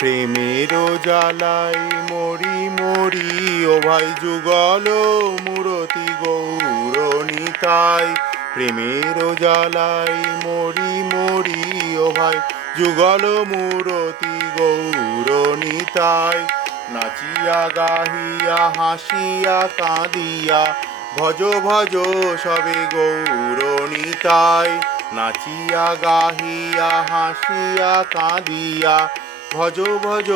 প্রেমের জ্বালাই মরি মরি, ও ভাই যুগল মূরতি গৌরণিতাই প্রেমের জ্বালাই মরি মরি, ও ভাই যুগল মূরতি গৌরণিতাই নাচিয়া গাহিয়া, হাসিয়া কাঁদিয়া, ভজ ভজ সবে গৌরণিতাই নাচিয়া গাহিয়া, হাসিয়া কাঁদিয়া ভজ ভজ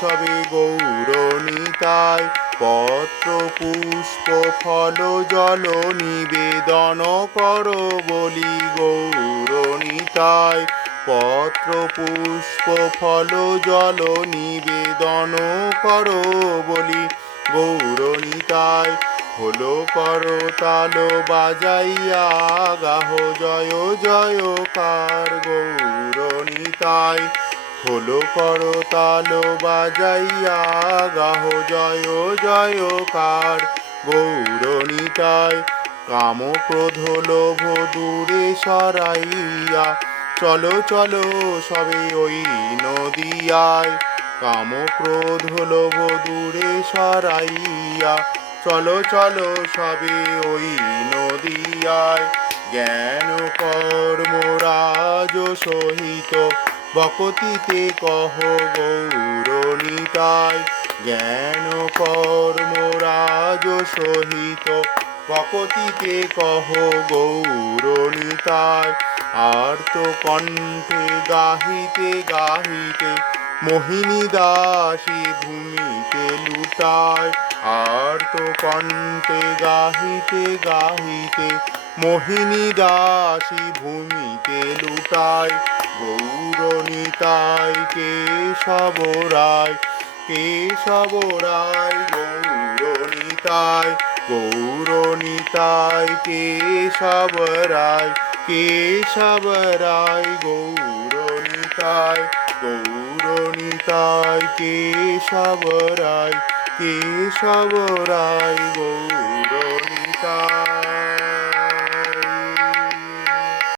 সবে গৌরণিতাই পত্র, পুষ্প, ফল, জল নিবেদন কর বলি গৌরণিতাই পত্র, পুষ্প, ফল, জল নিবেদন কর বলি গৌরণিতাই হলো কর তাল বাজাইয়া, গাহ জয় জয় কার গৌরণিতাই হলো কর তাল বাজাইয়া, গাহ জয় কার গৌরণিতাই কাম ক্রোধ লোভ দূরে সরাইয়া, চলো চলো সবে ওই নদিয়ায়। কাম ক্রোধ লোভ দূরে সরাইয়া, চলো চলো সবে ওই নদিয়ায়। জ্ঞান কর্ম রাজ সহিত বকতিতে কহ গৌরণিতায় জ্ঞান, কর্ম, রাজ সহিত। বকতিতে কহ গৌরণিতায় আর তো কণ্ঠে গাহিতে গাহিতে, মোহিনী দাসী ভূমিতে লুটায়। আর তো কণ্ঠে গাহিতে গাহিতে মোহিনী দাসী ভূমিতে লুটায় গৌরণিতায় কেশব রায় কেশব রায় গৌরণিতায় গৌরণিতায় কেশব রায় কেশব রায় গৌরণিতায় গৌরণিতায় কেশব রায় কেশব রায় গৌরণিতায়